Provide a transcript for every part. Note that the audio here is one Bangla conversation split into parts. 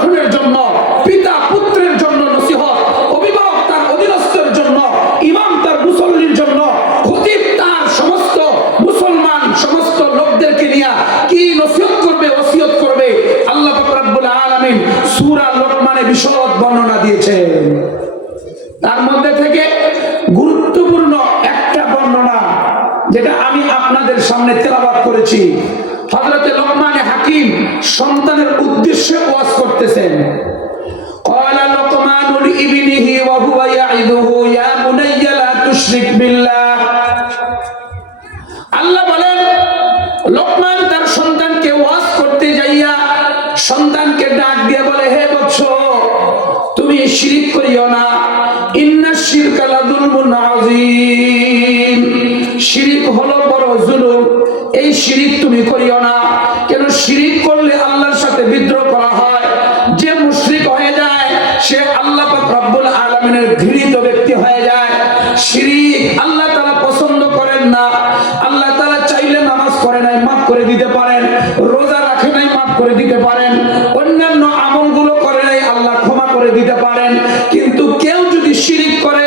গঠনের জন্য, পিতা পুত্রের জন্য নসিহত, অভিভাবক তার অধীনস্থের জন্য, ইমাম তার মুসল্লির জন্য, খতিব তার সমস্ত মুসলমান সমস্ত লোকদেরকে নিয়ে কি নসিহত করবে, ওসিয়ত করবে, আল্লাহ পাক রব্বুল আলামিন সূরা লোকমানে বিশদ বর্ণনা দিয়েছেন। তার মধ্যে থেকে গুরুত্বপূর্ণ একটা বর্ণনা যেটা আমি আপনাদের সামনে তেলাওয়াত করেছি, হযরত লোকমান হাকিম সন্তানের উদ্দেশ্যে ওয়াজ করতেছেন। ক্বালা লোকমানু লিইবনিহি ওয়া হুয়া ইয়াইদুহু ইয়া বুনাইয়া লা তুশরিক বিল্লাহ। আল্লাহ বলেন, লোকমান তার সন্তানকে ওয়াজ করতে যাইয়া সন্তানকে ডাক দিয়ে বলে, হে বৎস, তুমি শিরক করিও না, ইন্নাশ শিরকা লাযুলমুন আযীম। শিরক হলো বড় জুলুম, এই শিরক তুমি করিও না। কেন শিরক করলে আল্লাহর সাথে বিদ্রোহ করা হয়। যে মুশরিক হয়ে যায় সে আল্লাহ পাক রব্বুল আলামিনের ঘৃণিত ব্যক্তি হয়ে যায়। শিরক আল্লাহ তাআলা পছন্দ করেন না। আল্লাহ তাআলা চাইলে নামাজ পড়ে নাই মাফ করে দিতে পারেন, রোজা রাখে নাই মাফ করে দিতে পারেন, অন্যান্য আমলগুলো করে নাই আল্লাহ ক্ষমা করে দিতে পারেন। কিন্তু কেউ যদি শিরক করে,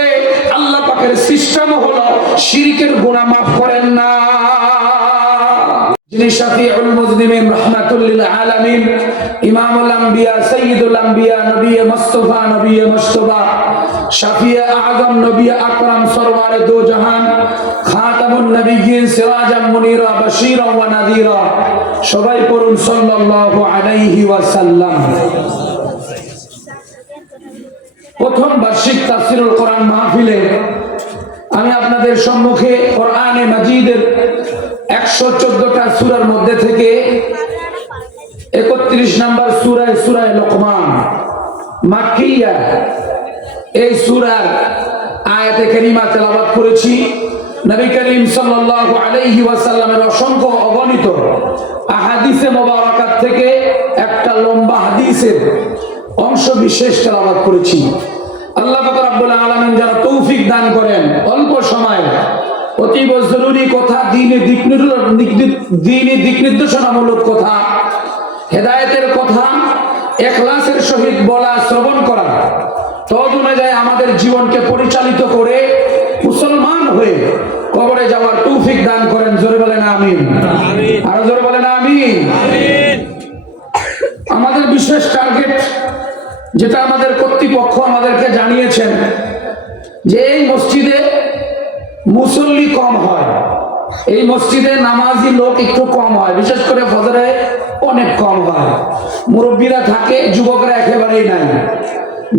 আল্লাহ পাকের সিস্টেম হলো শিরকের গুনাহ মাফ করেন না। যিনি শাফিউল মুজনিমিন রাহমাতুল লিল আলামিন, ইমামুল আম্বিয়া, সাইয়্যিদুল আম্বিয়া, নবী মুস্তাফা, নবী মুস্তাফা, শাফিয়ে আযম, নবী আকরাম, সরওয়ারে দো জাহান, খাতামুন নবিয়্যিন, সিরাজাম মুনীরা, বাশীরা ওয়া নাযীরা। সবাই পড়ুন সাল্লাল্লাহু আলাইহি ওয়াসাল্লাম। প্রথম বার্ষিক তাফসীরুল কোরআন মাহফিলে আমি আপনাদের সম্মুখে কোরআনে মাজিদের 114টা সূরার মধ্যে থেকে 31 নম্বর সূরা সূরা লোকমান মাক্কিয়া, এই সূরার আয়াতে কারিমা তেলাওয়াত করেছি। নবী করিম সাল্লাল্লাহু আলাইহি ওয়াসাল্লামের অসংখ্য অগণিত আহাদিসে মোবারকাত থেকে একটা লম্বা হাদিসের অংশ বিশেষ তেলাওয়াত করেছি। আল্লাহ পাক রব্বুল আলামিন যারা তৌফিক দান করেন অল্প সময়ে অতীব জরুরি কথা, দ্বীনি দিক নির্দেশনামূলক কথা, হেদায়েতের কথা ইখলাসের সহিত বলা, শ্রবণ করা, তদ অনুযায়ী আমাদের জীবনকে পরিচালিত করে মুসলমান হয়ে কবরে যাওয়ার তৌফিক দান করেন। জোরে বলেন আমিন। আরো জোরে বলেন আমিন। আমাদের বিশেষ টার্গেট, যেটা আমাদের কর্তৃপক্ষ আমাদেরকে জানিয়েছেন, যে এই মসজিদে মুসল্লি কম হয়, এই মসজিদে নামাজি লোক একটু কম হয়, বিশেষ করে ফজরে অনেক কম হয়, মুরব্বীরা থাকে, যুবকরা একেবারেই নাই।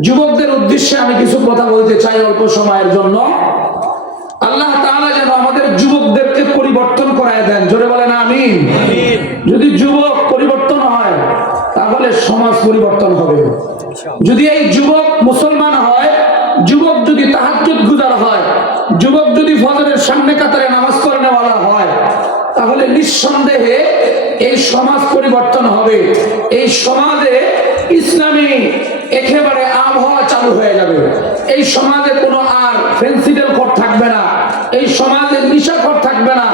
যুবকদের উদ্দেশ্যে আমি কিছু কথা বলতে চাই অল্প সময়ের জন্য। আল্লাহ তাআলা যেন আমাদের যুবকদেরকে পরিবর্তন করায় দেন। জোরে বলেন আমিন। যদি যুবক পরিবর্তন হয় তাহলে সমাজ পরিবর্তন হবে। যদি এই যুবক মুসলমান হয়, যুবক যদি তাহাজ্জুদ গুজার হয়, যুবক যদি ফজরের সামনে কাতারে নামাজ পড়নেওয়ালা হয়, তাহলে নিঃসন্দেহে এই সমাজ পরিবর্তন হবে। এই সমাজে ইসলামী একেবারে আবহাওয়া চালু হয়ে যাবে। এই সমাজে কোনো আর ফেন্সিডেল কোড থাকবে না, এই সমাজে নিশাখোর থাকবে না,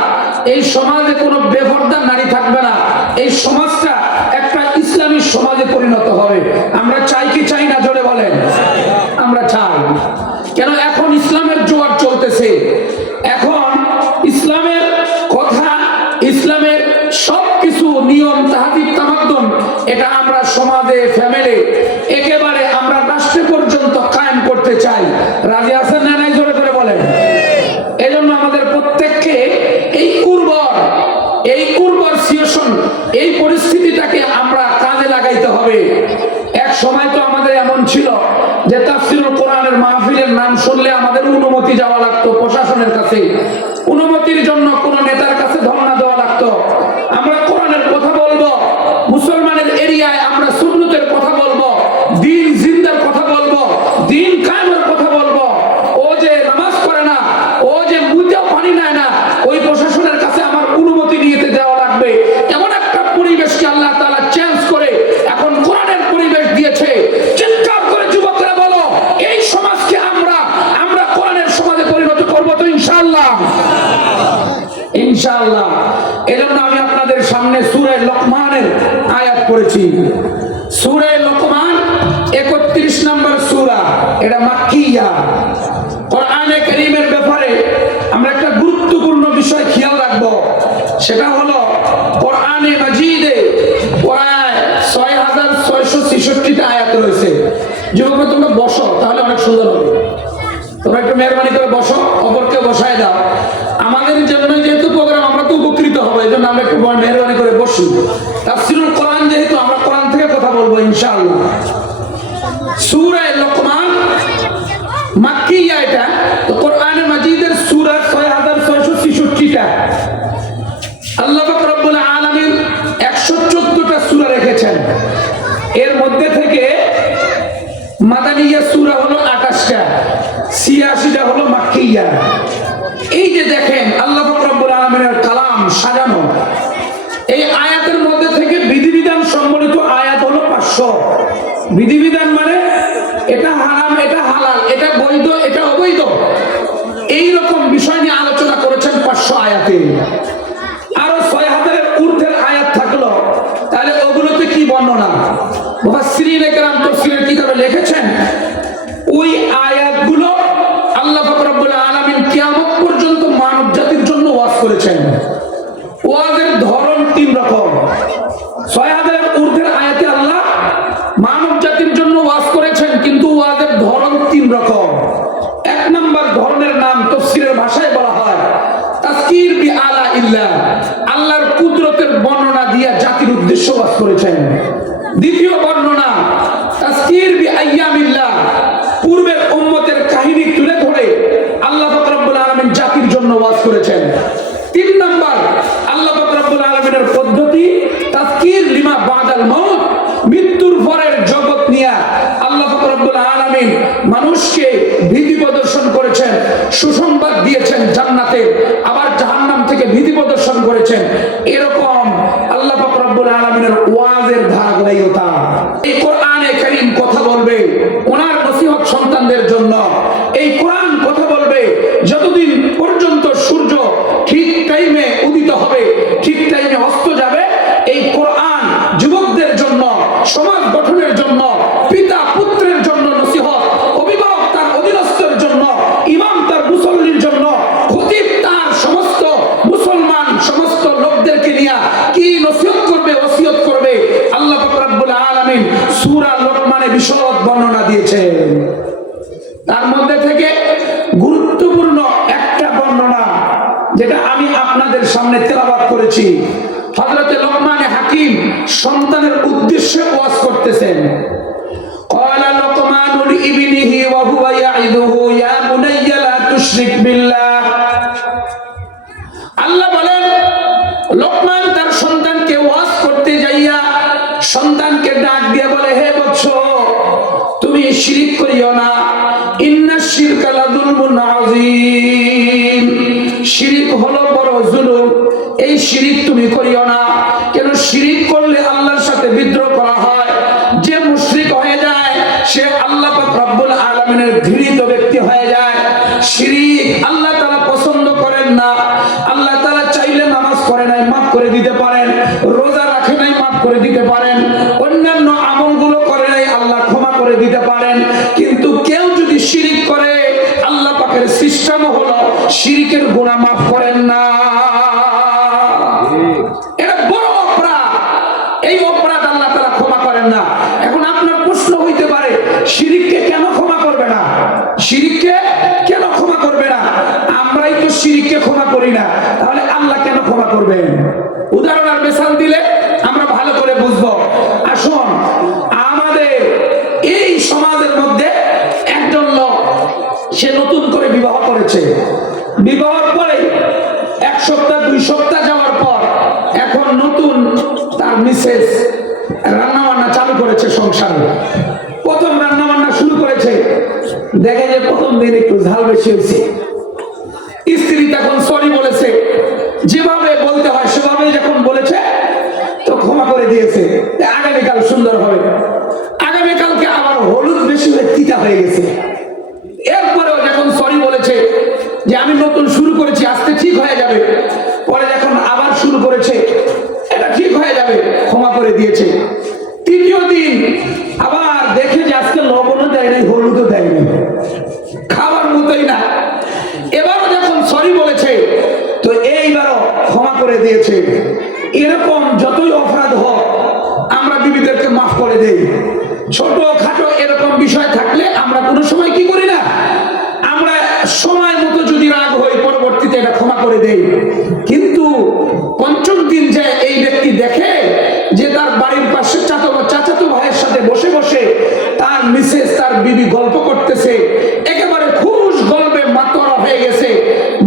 এই সমাজে কোনো বেপরদা নারী থাকবে না। এই সমাজটা একটা ইসলামী সমাজে পরিণত হবে। আমরা চাই কি চাই না? জোরে বলেন। আমরা চাই। কেন? এখন ইসলামের জোয়ার চলতেছে, এখন ইসলামের কথা, ইসলামের সবকিছু নিয়ম তাহাদিব তামাদ্দুন, এটা আমরা সমাজে, ফ্যামিলি, একেবারে আমরা রাষ্ট্র পর্যন্ত কায়েম করতে চাই। রাজি আছেন না নাই? জোরে করে বলেন। এই জন্য আমাদের প্রত্যেককে এই উর্বর সিচুয়েশন, এই পরিস্থিতিটাকে আমরা কাজে লাগাইতে হবে। এক সময় তো আমাদের এমন ছিল যে তাফসীরুল কোরআনের মাহফিলের নাম শুনলে আমাদের অনুমতি যাওয়া লাগতো প্রশাসনের কাছে, অনুমতির জন্য কোন নেতার কাছে ধর্ণা দেওয়া লাগতো। আমরা কোরআনের কথা বলবো, মুসলমানের এরিয়ায় আমরা সুন্নতের কথা বলবো, দিন জিন্দার কথা বলবো, দিন কায়েমের কথা বলবো। ও যে নামাজ পড়ে না, ও যে মুতেও পানি নেয় না, ওই প্রশাসনের কাছে আমার অনুমতি নিতে দেওয়া লাগবে। এমন একটা পরিবেশকে আল্লাহ তাআলা চেঞ্জ করে এখন কোরআনের পরিবেশ দিয়েছে। চিৎকার করে যুবকরা বলো, এই সমাজকে আমরা কোরআনের সমাজে পরিণত করবো তো ইনশাআল্লাহ। ইনশাআল্লাহ। এজন্য আমি আপনাদের সামনে সূরা লোকমানের আয়াত পড়েছি। সূরা লোকমান সূরা, এটা মাক্কিয়া। কোরআনে কারীমের ব্যাপারে আমরা একটা গুরুত্বপূর্ণ বিষয় খেয়াল রাখবো, সেটা হলো কোরআনে মাজিদে প্রায় 6666টা আয়াত রয়েছে। যুবক তোমরা বসো, তাহলে অনেক সুন্দর হবে। তোমরা একটু মেহরবানি করে বসো, অপরকে বসায় দাও। আমাদের জন্য যেহেতু প্রোগ্রাম, আমরা তো উপকৃত হবো, এই জন্য আমরা একটু মেহরবানি করে বসি। তাফসীরুল কোরআন যেহেতু, আমরা কোরআন থেকে কথা বলবো ইনশাআল্লাহ। সূরা লোকমান মাক্কিয়া, এটা তো কোরআনে মাজিদের সূরা 6666টা। আল্লাহ পাক রব্বুল আলামিন 114টা সূরা রেখেছেন। এর মধ্যে থেকে মাদানিয়া সূরা হলো 28টা, 86টা হলো মাক্কিয়া। এই যে দেখেন আল্লাহ পাক রব্বুল আলামিনের কালাম সাজানো, এই আয়াতের মধ্যে থেকে বিধিবিধান সম্বলিত আয়াত হলো 500। বিধিবিধান মানে এটা হারাম, এটা হালাল, এটা বৈধ, এটা অবৈধ, এই রকম বিষয় নিয়ে আলোচনা করেছেন 500 আয়াতে। আরো 6000-এর ঊর্ধ্বের আয়াত থাকলো, তাহলে ওগুলোতে কি বর্ণনা? মুফাসসিরিনে কেরাম তাফসীরের কিতাবে লিখেছেন, ওই আয়াতগুলো আল্লাহ পাক রব্বুল আলামিন কিয়ামত পর্যন্ত মানব জাতির জন্য ওয়াজ করেছেন। ওয়াজের ধরন 3 রকম। 6000-এর ঊর্ধ্বের আয়াতে আল্লাহ মানব জাতির জন্য ওয়াজ করেছেন, কিন্তু ওয়াজের ধরন 3 রকম। 1 নম্বর ধরনের নাম তাফসীরের ভাষায় বলা হয় তাযকির বিআলা ইল্লাহ, আল্লাহর কুদরতের বর্ণনা দিয়ে জাতির উদ্দেশ্য ওয়াজ করেছেন। দ্বিতীয় বর্ণনা তাযকির বিআইয়ামিল্লাহ, পূর্বের উম্মতের কাহিনী তুলে ধরে আল্লাহ পাক রব্বুল আলামিন জাতির জন্য ওয়াজ করেছেন। 3 নম্বর আল্লাহ পাক রব্বুল আলামিনের পদ্ধতি তাযকির লিমা বাদাল মাউত, মৃত্যুর পরের জগৎ নিয়ে আল্লাহ পাক রব্বুল আলামিন মানুষকে ভীতি প্রদর্শন করেছেন, সুসংবাদ দিয়েছেন জান্নাতের, আবার জাহান্নাম থেকে ভীতি প্রদর্শন করেছেন। এরকম আল্লাহ পাক রব্বুল আলামিনের ওয়াজের ধারাবাহিকতা। এই কোরআনে কারীম কথা বলবে ওনার নসিহত সন্তানদের জন্য। এই কোরআন কথা বলবে যতদিন পর্যন্ত সূর্য ঠিক টাইমে উদিত হবে, ঠিক টাইমে অস্ত যাবে। এই কোরআন যুবকদের জন্য, সমাজ গঠনের জন্য, পিতা পুত্রের জন্য নসিহত, অভিভাবক তার অধীনস্থের জন্য, ইমাম তার মুসল্লির জন্য, খতিব তার সমস্ত মুসলমান সমস্ত লোকদেরকে নিয়ে কি নসিহত করবে, ওসিয়ত করবে, আল্লাহ পাক রব্বুল আলামিন সূরা লোকমানে বিশদ বর্ণনা দিয়েছেন। তার মধ্যে থেকে গুরুত্বপূর্ণ একটা বর্ণনা যেটা আমি আপনাদের সামনে তেলাওয়াত করেছি, হযরত লোকমান হাকিম সন্তানের উদ্দেশ্যে ওয়াজ করতেছেন। قال لقمان لابنه وهو يعظه يا بني لا تشرك بالله। আল্লাহ বলেন, লোকমান তার সন্তানকে ওয়াজ করতে যাইয়া সন্তানকে ডাক দিয়ে বলে, হে বৎস, তুমি শিরক করিও না, ইন্নাশ শিরকা লাযুলমুন আযীম, শিরক হলো বড় জুলুম, এই শিরক তুমি করিও না। কেন? শিরক করলে আল্লাহর সাথে বিদ্রোহ করা হয়। যে মুশরিক হয়ে যায় সে আল্লাহ পাক রব্বুল আলামিনের ঘৃণিত ব্যক্তি হয়ে যায়। শিরক আল্লাহ তাআলা পছন্দ করেন না। আল্লাহ তাআলা চাইলে নামাজ পড়ে নাই, মাফ করে দিতে পারেন, রোজা রাখে নাই, মাফ করে দিতে পারেন, অন্যান্য আমলগুলো করে নাই, আল্লাহ ক্ষমা করে দিতে পারেন। কিন্তু কেউ যদি শিরক করে, আল্লাহ পাকের সিস্টেম হলো শিরকের গুনাহ মাফ করেন না। এটা বড় অপরাধ, এই অপরাধ আল্লাহ তাআলা ক্ষমা করেন না। এখন আপনার প্রশ্ন হইতে পারে, শিরককে কেন ক্ষমা করবে না? শিরককে কেন ক্ষমা করবে না? আমরাই তো শিরককে ক্ষমা করি না, তাহলে আল্লাহ কেন ক্ষমা করবেন? উদাহরণ আর মিসাল দিলে আমরা ভালো করে বুঝবো। আসুন, আমাদের এই সমাজের মধ্যে একজন লোক, সে নতুন করে বিবাহ করেছে। বিবাহের পরে 1 সপ্তাহ 2 সপ্তাহ যাওয়ার পর এখন নতুন তার মিসেস রান্না বান্না চালু করেছে সংসারে। প্রথম রান্না বান্না শুরু করেছে, দেখে যে প্রথম দিন একটু ঝাল বেশি হয়েছে। স্ত্রী তখন সরি বলেছে, যেভাবে বলতে হয় সেভাবেই যখন বলেছে তো ক্ষমা করে দিয়েছে, আগামীকাল সুন্দর হবে। আগামীকালকে আবার হলুদ বেশি হয়ে তিতা হয়ে গেছে। এরপরেও যখন সরি বলেছে যে আমি নতুন শুরু করেছি, আজকে ঠিক হয়ে যাবে, পরে যখন আবার শুরু করেছে এটা ঠিক হয়ে যাবে, ক্ষমা করে দিয়েছে। তৃতীয় দিন আবার দেখে যে আজকে লবণও দেয় নাই, হলুদও ছোটখাটো এরকম বিষয় থাকলে আমরা কোনো সময় কি করি না, আমরা সময় মতো যদি রাগ হই পরবর্তীতে এটা ক্ষমা করে দেই। কিন্তু পঞ্চম দিন যে এই ব্যক্তি দেখে যে তার বাড়ির পাশে চাচাতো ভাইয়ের সাথে বসে বসে তার মিসেস তার বিবি গল্প করতেছে, একেবারে খুশ গল্পে মাতোয়ারা হয়ে গেছে,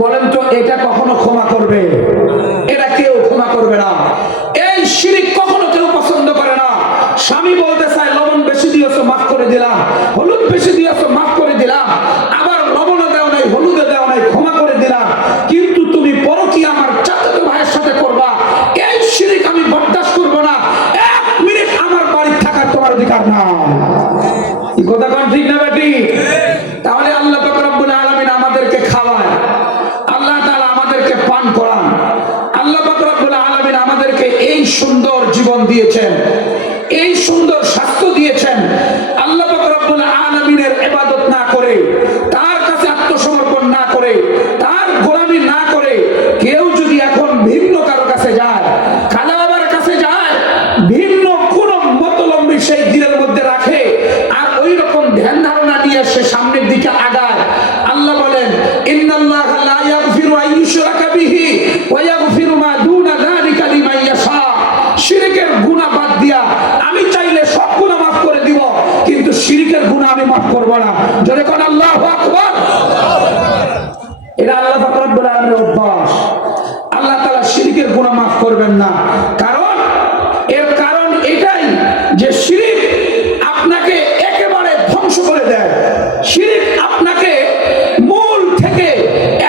বলেন তো এটা কখনো ক্ষমা করবে? এটা কেউ ক্ষমা করবে না। এই শিরক কখনো কেউ পছন্দ করে না। স্বামী বলতে চায় লবণ বেশি দিয়েছো মাফ করে দিলাম, হলুদ বেশি দিয়েছো মাফ করে দিলাম, আবার লবণও দেও নাই হলুদও দেও নাই ক্ষমা করে দিলাম, কিন্তু তুমি পরকীয়া আমার চাচাতো ভাইয়ের সাথে করবা, এই শিরক আমি বরদাস্ত করব না, এক মিনিট আমার বাড়িতে থাকার তোমার অধিকার না। এই কথা কোন ঠিক না বেটি? তাহলে আল্লাহ পাক রব্বুল আলামিন আমাদেরকে খাওয়ায়, আল্লাহ তাআলা আমাদেরকে পান করান, আল্লাহ পাক রব্বুল আলামিন আমাদেরকে এই সুন্দর জীবন দিয়েছেন, এই সুন্দর স্বাস্থ্য দিয়েছেন। আল্লাহ পাক রব্বুল আলামিনের ইবাদত না করে, তার কাছে আত্মসমর্পণ না করে, তার গোলামি না করে কেউ যদি এখন ভিন্ন কারো কাছে যায়, খাজা বাবার কাছে যায়, ভিন্ন কোন মতলম্বী সেই দিলের মধ্যে রাখে আর ওই রকম ধ্যান ধারণা নিয়ে সে সামনের দিকে আগায়, আল্লাহ বলেন ইন্নাল্লাহা লা ইয়াগফিরু আন ইউশরাকা বিহি ওয়া ইয়াগফিরু মা দুনা যালিকা লিমান ইয়াশা। শিরকের গুনাহ বাদ দিয়া আমি চাইলে সব গুনাহ মাফ করে দিব, কিন্তু শিরকের গুনাহ আমি মাফ করব না। জোরে কোন আল্লাহু আকবার। এটা আল্লাহ পাক রব্বুল আলামিনের অভ্যাস। আল্লাহ তাআলা শিরকের গুনাহ মাফ করবেন না। এর কারণ এটাই যে শিরক আপনাকে একেবারে ধ্বংস করে দেয়, শিরক আপনাকে মূল থেকে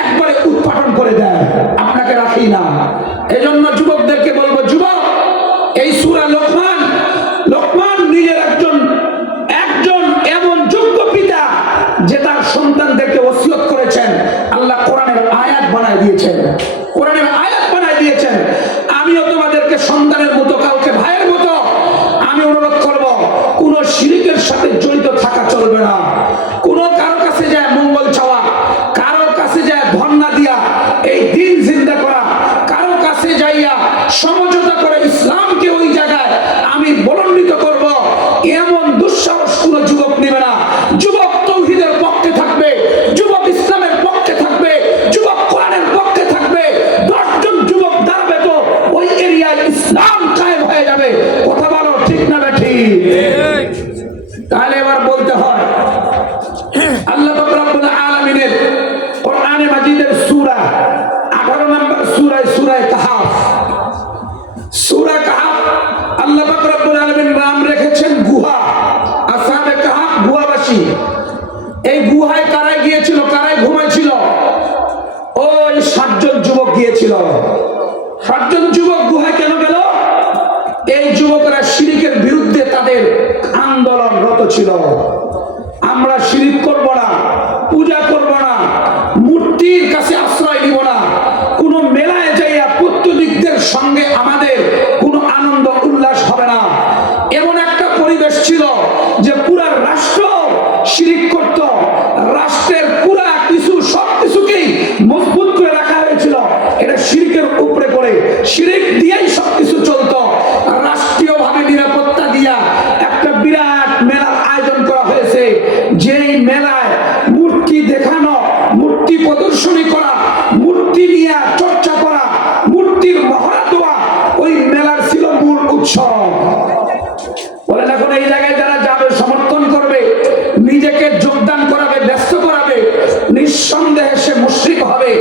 একবারে উৎপাটন করে দেয়, আপনাকে রাখি না। এজন্য যুবকদেরকে বলবো, যুবক এই সূরা লোকমান নিজের একজন এমন যোগ্য পিতা যে তার সন্তানদেরকে ওসিয়ত করেছেন, আল্লাহ কোরআনের আয়াত বানায় দিয়েছেন, কোরআনের আয়াত বানায় দিয়েছেন। আমিও তোমাদেরকে সন্তানের মতো, কাউকে ভাইয়ের মতো আমি অনুরোধ করব, কোন শিরকের সাথে জড়িত থাকা চলবে না। কোন কারো কাছে যায় মঙ্গল চাওয়া, কারো কাছে যায় ধর্ণা দিয়া এই দিন জিন্দা করা, কারো কাছে যাইয়া সমঝোতা করে ইসলামকে ওই জায়গায় আমি বলন্ডিত করব, এমন দুঃসাহস কোন যুবক নেবে না। যুবক তৌহিদের পক্ষে থাকবে, যুবক ইসলামের পক্ষে থাকবে, যুবক কোরআনের পক্ষে থাকবে। 10 জন যুবক দাঁড়াবে তো ওই এরিয়ায় ইসলাম কায়েম হয়ে যাবে। কথা বলো ঠিক না ঠিক? তাহলে এবার বলতে হয় আল্লাহ পাক রব্বুল আলামিনের কোরআনে মাজিদের সূরা 18 নম্বর সূরা কাহফ। সূরা কাহফ আল্লাহ পাক রব্বুল আলামিন নাম রেখেছেন গুহা। আসহাবে কাহফ গুহাবাসী। এই গুহায় কারাই গিয়েছিল, কারাই ঘুমাইছিল? ওই 7 জন যুবক গিয়েছিল। 7 জন যুবক গুহায় কেন গেল? এই যুবকরা শিরকের বিরুদ্ধে তাদের আন্দোলনরত ছিল। আমরা শিরক করব না, পূজা করব না, মূর্তির কাছে আশ্রয় নিব না, কোন মেলায় যাইয়া পুত্তলিকদের সঙ্গে আমাদের কোনো আনন্দ উল্লাস হবে না। এমন একটা পরিবেশ ছিল যে পুরা রাষ্ট্র শিরক করত, রাষ্ট্রের পুরা কিছু সবকিছুকেই মজবুত করে রাখা হয়েছিল এটা শিরকের উপরে করে, শিরক দিয়েই সবকিছু চলতো। রাষ্ট্রীয় ভাবে নিরাপত্তা দিয়া একটা বিরাট মেলার আয়োজন করা হয়েছে, যেই মেলায় মূর্তি দেখানো, মূর্তি প্রদর্শনী করা, মূর্তি নিয়ে চর্চা করা, মূর্তির মহড়া দেওয়া ওই মেলার ছিল মূল উৎসব। বলেন এখন এই জায়গায় যারা যাবে, সমর্থন করবে, নিজেকে যোগদান করাবে, ব্যস্ত করাবে, নিঃসন্দেহে সে মুশরিক হবে,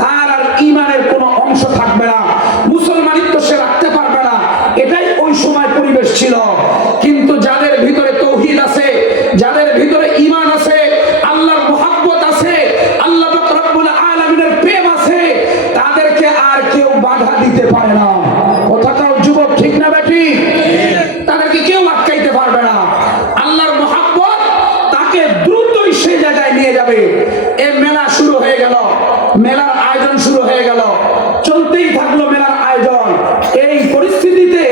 তার আর ঈমানের কোনো অংশ থাকবে না, মুসলমানিত্ব সে রাখতে পারবে না। এটাই ওই সময় পরিবেশ ছিল। কিন্তু যাদের ভিতরে তৌহিদ আছে, যাদের ভিতরে ঈমান আছে, আল্লাহর মুহাব্বত আছে, আল্লাহ পাক রব্বুল আলামিনের প্রেম আছে, তাদেরকে আর কেউ বাধা দিতে পারে না। কথাটাও যুবক ঠিক না বেটি? তাদেরকে কেউ আটকাইতে পারবে না। আল্লাহর মুহাব্বত তাকে দ্রুতই সেই জায়গায় নিয়ে যাবে। এই মেলা শুরু হয়ে গেল, মেলার আয়োজন শুরু হয়ে গেল, চলতেই থাকলো মেলার আয়োজন। এই পরিস্থিতিতে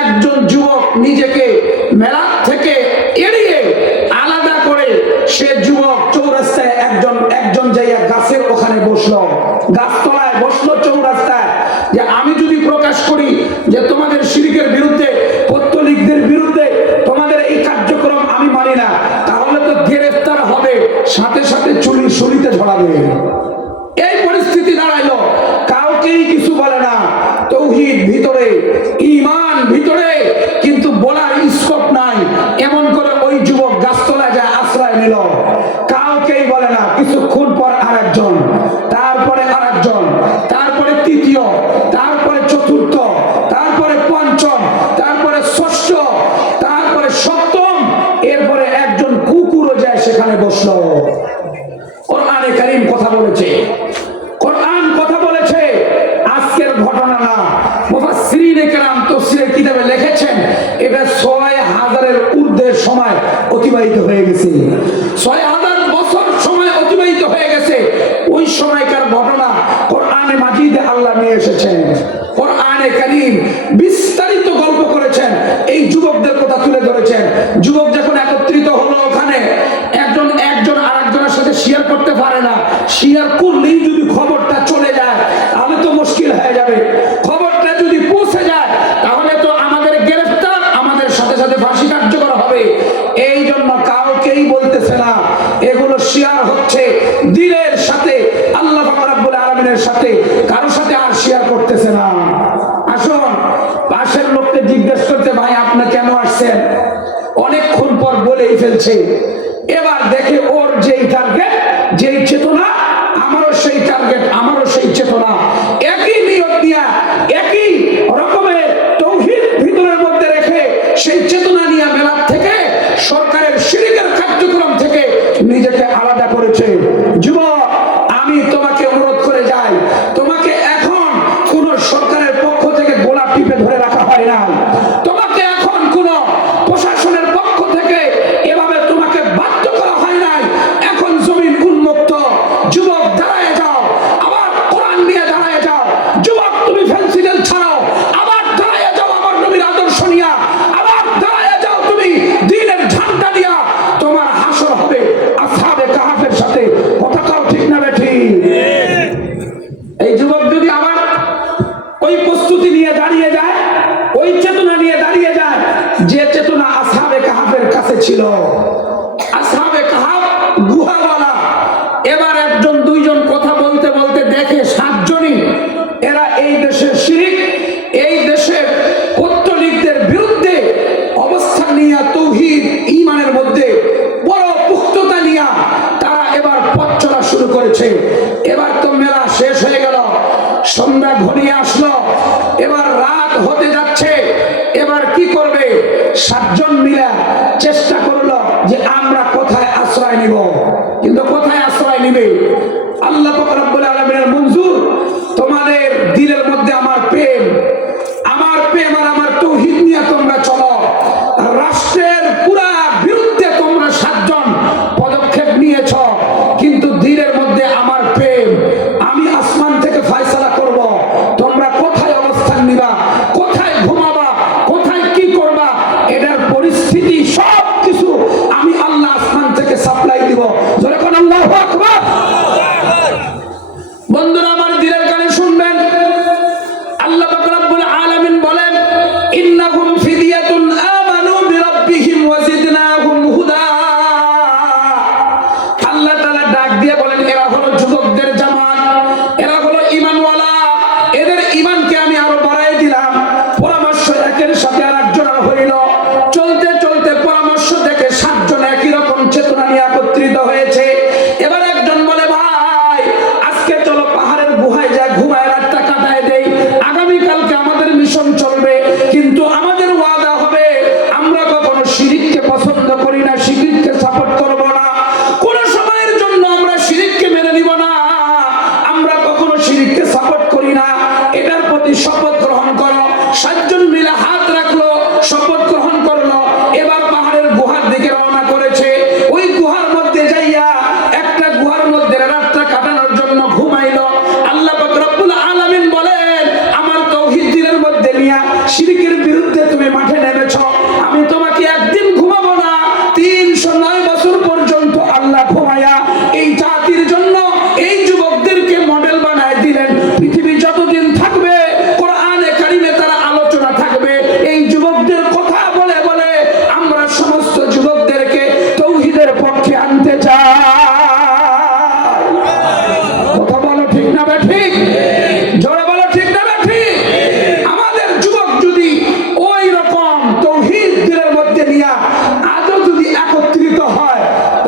একজন যুবক নিজেকে মেলা থেকে এড়িয়ে আলাদা করে সে যুবক চৌরাস্তায় একজন যাইয়া গাছের ওখানে বসলো, গাছতলায় বসলো চৌরাস্তায়, যে আমি যদি প্রকাশ করি যে তোমাদের শিরকের বিরুদ্ধে, পত্তলিকদের বিরুদ্ধে, তোমাদের এই কার্যক্রম যাবে। এই পরিস্থিতি দাঁড়াইলো, কাউকেই কিছু বলে না, তৌহিদ ভিতরে, ঈমান ভিতরে, কিন্তু বলার স্কোপ নাই। এমন করে ওই যুবক গাছতলায় যায় আশ্রয় নিল, কাউকেই বলে না। কিছুক্ষণ পর আরেকজন, তারপরে আরেকজন, তারপরে তৃতীয়, তারপরে চতুর্থ, তারপরে পঞ্চম, তারপরে ষষ্ঠ, তারপরে সপ্তম, এরপরে একজন কুকুরও যায় সেখানে বসলো। কোরআনে কারীম কথা বলেছে, কোরআন কথা বলেছে, আজকের ঘটনা না। মুফাসসিরিনে কেরাম তাফসীরের কিতাবে লিখেছেন এটা ৬০০০-এর ঊর্ধ্বের সময় অতিবাহিত হয়ে গেছে। ৬০০০ বছর সময় অতিবাহিত হয়ে গেছে। ওই সময়কার ঘটনা কোরআনে মাজিদে আল্লাহ নিয়ে এসেছেন। কোরআনে কারীম বিস্তারিত গল্প করেছেন, এই যুবকদের কথা তুলে ধরেছেন। যুবক যখন একত্রিত হলো, ওখানে একজন আরেকজনের সাথে শেয়ার করতে পারে না। শেয়ার করলেই যদি খবরটা চলে যায় তাহলে তো মুশকিল হয়ে যাবে। খবরটা যদি পৌঁছে যায় তাহলে তো আমাদের গ্রেফতার, আমাদের সাথে সাথে ফাঁসি কার্যকর হবে। এই জন্য কাউকেই বলতেছে না। এগুলো শেয়ার হচ্ছে দিলের সাথে, আল্লাহ পাক রব্বুল আলামিনের সাথে, কারো সাথে আর শেয়ার করতেছে না। আসুন পাশের লোককে জিজ্ঞেস করতে, ভাই আপনি কেন আসছেন? অনেকক্ষণ পর বলেই ফেলছে। এবার দেখে ওর যেই টার্গেট, যেই চেতনা, আমারও সেই টার্গেট, আমারও সেই চেতনা, একই নিয়ত নিয়ে, একই রকমের তৌহিদ ভিতরের মধ্যে রেখে সেই চেতনা নিয়ে মেলার থেকে, সরকারের শিরকের কার্যক্রম থেকে নিজেকে আলাদা করেছে। যুবক, আমি তোমাকে অনুরোধ করে যাই, তোমাকে এখন কোন সরকারের পক্ষ থেকে গোলাপ টিপে ধরে রাখা হয় না। তোমাকে এখন কোন প্রশাসনের পক্ষ থেকে এভাবে তোমাকে বাধ্য করা হয় নাই। এখন জমিন উন্মুক্ত। যুবক দাঁড়ায় যাও, আবার কোরআন নিয়ে দাঁড়ায় যাও। যুবক তুমি ফেন্সিডেল ছাড়াও, আবার দাঁড়ায় যাও আমার নবীর আদর্শ নিয়া, আবার দাঁড়ায় যাও তুমি দ্বীনের ঝান্ডা নিয়া। তোমার হাসর হবে আসহাবে কাহাফের সাথে। কথাটাও ঠিক না বেঠি? এই যুবক যদি আবার ওই প্রস্তুতি নিয়ে দাঁড়িয়ে যায়, ওই চেতনা নিয়ে দাঁড়িয়ে যায়, যে চেতনা আসহাবে কাহাফের কাছে ছিল। আসহাবে কাহাফ গুহাওয়ালা। এবার একজন দুইজন কথা বলতে বলতে দেখে ৭ জনই এরা এই দেশের শিরক, এই দেশের পত্তলিকদের বিরুদ্ধে অবস্থান নিয়ে, তৌহিদ ঈমানের মধ্যে বড় পুختতা নিয়ে তারা এবার পথ চলা শুরু করেছে। এবার তো মেলা শেষ হয়ে গেল, সন্ধ্যা ঘনিয়ে আসলো, এবার রাত হতে যাচ্ছে। এবার কি করবে? ৭ জন মিলে চেষ্টা করলো যে আমরা কোথায় আশ্রয় নিব। কিন্তু কোথায় আশ্রয় নিবে? আল্লাহ পাক রব্বুল আলামিনের মঞ্জুর, তোমাদের দিলের মধ্যে আমার প্রেম, আমার প্রেম আর আমার তৌহিদ নিয়ে তোমরা চলো। রাষ্ট্রের পুরা বিরুদ্ধে তোমরা ৭ জন পদক্ষেপ নিয়েছ, কিন্তু দিলের মধ্যে আমার প্রেম। আমি আসমান থেকে ফয়সালা করব, তোমরা কোথায় অবস্থান নিবা, কোথায় ঘুমাবা, কোথায় কি করবা, এটার পরিস্থিতি সব কিছু আমি আল্লাহ আসমান থেকে সাপ্লাই দিব। যখন আল্লাহু আকবার। বন্ধু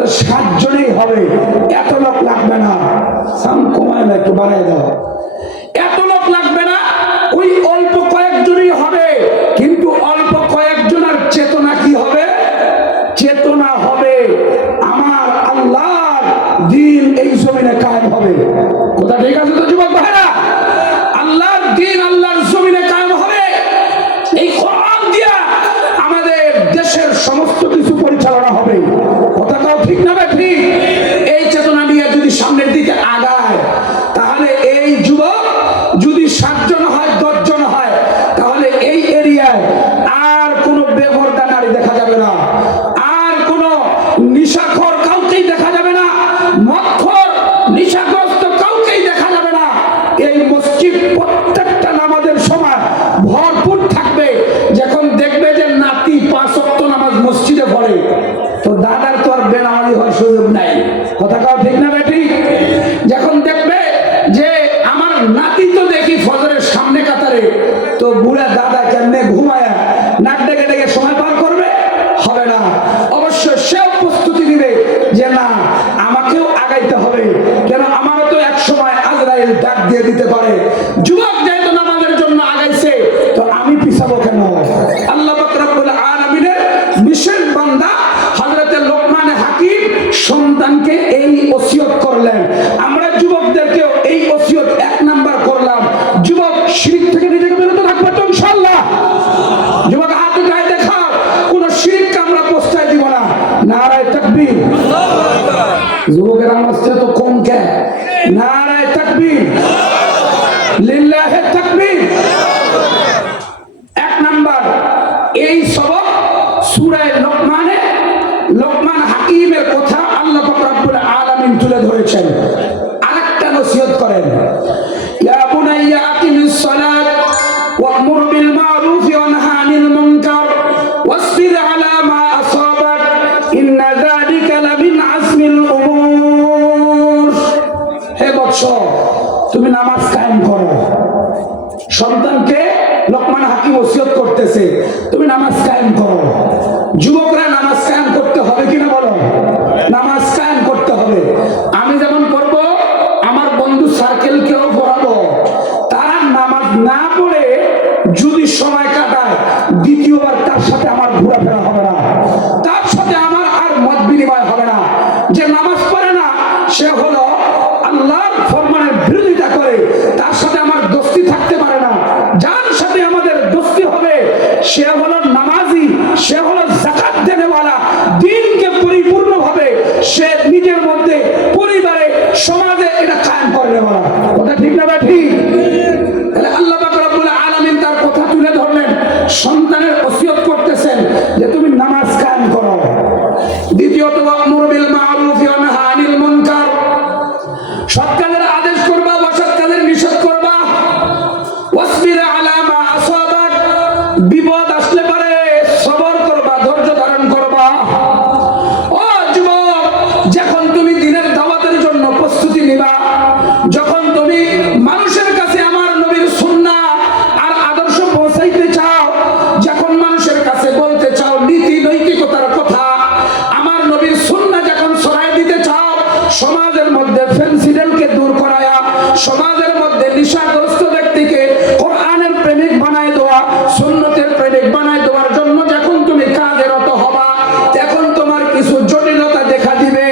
তাহলে 7 জনেই হবে, এত লোক লাগবে না। সাউন্ড কমায় না, একটু বাড়াই দাও। এত লোক লাগবে না, ওই অল্প কয়েকজনই হবে। কিন্তু অল্প কয়েকজনের চেতনা কি হবে? চেতনা হবে আমার আল্লাহর দ্বীন এই জমিনে কায়েম হবে। কথা ঠিক আছে তো যুবক ভাইরা? আল্লাহর দ্বীন আল্লাহর জমিনে কায়েম হবে। এই কোরআন দিয়া আমাদের দেশের সমস্ত কিছু পরিচালনা হবে। কথাটাও ঠিক না ভাই? ঠিক। এই চেতনা নিয়ে যদি সামনের দিকে আগায়, তাহলে এই যুবক যদি 7 জন হয়, 10 জন হয়, তাহলে এই এরিয়ায় আর কোনো বেপরদা নারী দেখা যাবে না, আর কোনো নিশাখোর কাউকেই দেখা যাবে না, মদখোর নিশাগ্রস্ত কাউকেই দেখা যাবে না। এই মসজিদ প্রত্যেকটা নামাজের সময় ভরপুর থাকবে। যখন দেখবে যে নাতি 5 ওয়াক্ত নামাজ মসজিদে পড়ে, তো দাদার তো আর বেনামাজি হওয়ার সুযোগ নাই। কথা কাও ঠিক না বেটি? যখন দেখবে যে আমার নাতি তো দেখি ফজরের সামনে কাতারে, তো বুড়া দাদা কেমনে ঘুমায়া নাক ডেকে ডেকে সময় পার করবে? হবে না। অবশ্যই সেও প্রস্তুতি নিবে যে না, আমাকেও আগাইতে হবে, কেন আমারও তো এক সময় আজরাইল ডাক দিয়ে দিতে পারে। যুবক যেহেতু নামাজের জন্য আগাইছে, তো আমি পিছাবো কেন? আল্লাহ পাক রব্বুল আলামিনের বিশেষ বান্দা হযরতে লোকমান হাকিম সন্তানকে এই ওসিয়ত করলেন। আমরা যুবকদেরকেও এই ওসিয়ত 1 নাম্বার করলাম, যুবক শিরক থেকে নিজেকে বিরত রাখবে তো ইনশাআল্লাহ। যুবক হাত উঠায় দেখাও, কোন শিরককে আমরা প্রশ্রয় দিব না। নারায়ে তাকবীর। যুবকের আওয়াজটা তো কম কেন? নারায়ে তাকবীর, লিল্লাহি তাকবীর। 1 নাম্বার এই সবক সূরা লোকমানে লোকমান হাকিমের কথা আল্লাহ পাক রব্বুল আলামিন তুলে ধরেছেন। আরেকটা নসিহত করেন, ইয়া বুনাইয়া আকিমিস সালাত ওয়া'মুর বিল মা'রুফি ওয়ানহা আনিল মুনকার ওয়াসবির আলা মা আসাবাক ইন্না যালিকা লামিন আজমিল উমুর। হে বৎস, তুমি নামাজ কায়েম করো। সন্তানকে লোকমান হাকিম ওসিয়ত করতেছে, তুমি নামাজ কায়েম করো। যুবকরা নামাজ কায়েম করতে হবে কিনা বলো? নামাজ কায়েম করতে হবে। আমি যেমন করব, আমার বন্ধু সার্কেলকেও পড়াবো। তারা নামাজ না পড়ে যদি সময় কাটায়, দ্বিতীয়বার তার সাথে আমার ঘোরাফেরা হবে না, তার সাথে আমার আর মত বিনিময় হবে না। যে নামাজ পড়ে না, সে হলো আল্লাহর ফরমানের বিরোধিতা করে, তার সাথে আমার দোস্তি থাকতে পারে না। যার সাথে আমাদের দোস্তি হবে, সে হলো নামাজি, সে হলো যাকাত দেনেওয়ালা, দ্বীনকে পরিপূর্ণভাবে সে নিজের মধ্যে, পরিবারে, সমাজে এটা কায়েম করেওয়ালা। কথা ঠিক না? ঠিক। তাহলে আল্লাহ পাক রব্বুল আলামিন তার কথা তুলে ধরলেন, সন্তানের ওসিয়ত করতেছেন যে তুমি নামাজ কায়েম করো। দ্বিতীয়ত ওয়া'মুর বিল মা'রুফি ওয়ানহা আনিল মুনকার, সৎ কাজের আদেশ করবা, অসৎ কাজের নিষেধ করবা। ওয়াসবির আলা মা আসাবাক, বিপদ আসলে পারে সবর করবা, ধৈর্য ধারণ করবা। ও যুবক, যখন তুমি দ্বীনের দাওয়াতের জন্য প্রস্তুতি নিবা, যখন তুমি মানুষের কাছে আমার নবীর সুন্নাহ আর আদর্শ পৌঁছাইতে চাও, যখন মানুষের কাছে বলতে চাও নীতি নৈতিকতার কথা, আমার নবীর সুন্নাহ যখন ছড়াই দিতে চাও, সমাজের মধ্যে ফেন্সিডেলকে দূর করায়া, সমাজের মধ্যে নিশাগ্রস্ত ব্যক্তিকে কোরআনের প্রেমিক বানায় দেওয়া, সুন্নতের প্রেমিক বানায় দেওয়ার জন্য যখন তুমি কাজেরত হবা, তখন তোমার কিছু জটিলতা দেখা দিবে।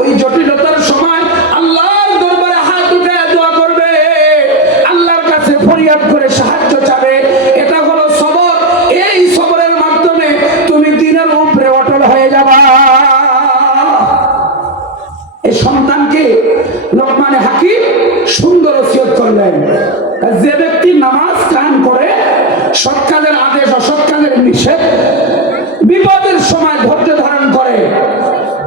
ওই জটিলতার সময় আল্লাহর দরবারে হাত উঠে দোয়া করবে, আল্লাহর কাছে ফরিয়াদ করে সাহায্য চাবে। এটা হলো সবর। এই সবরের মাধ্যমে তুমি দ্বীনের উপরে অটল হয়ে যাবা। এই সন্তানকে লোকমান হাকিম সুন্দর ওসিয়ত করলেন, যে ব্যক্তি নামাজ কায়েম করে, সৎ কাজের আদেশ অসৎ কাজের নিষেধ, বিপদের সময় ধৈর্য ধারণ করে,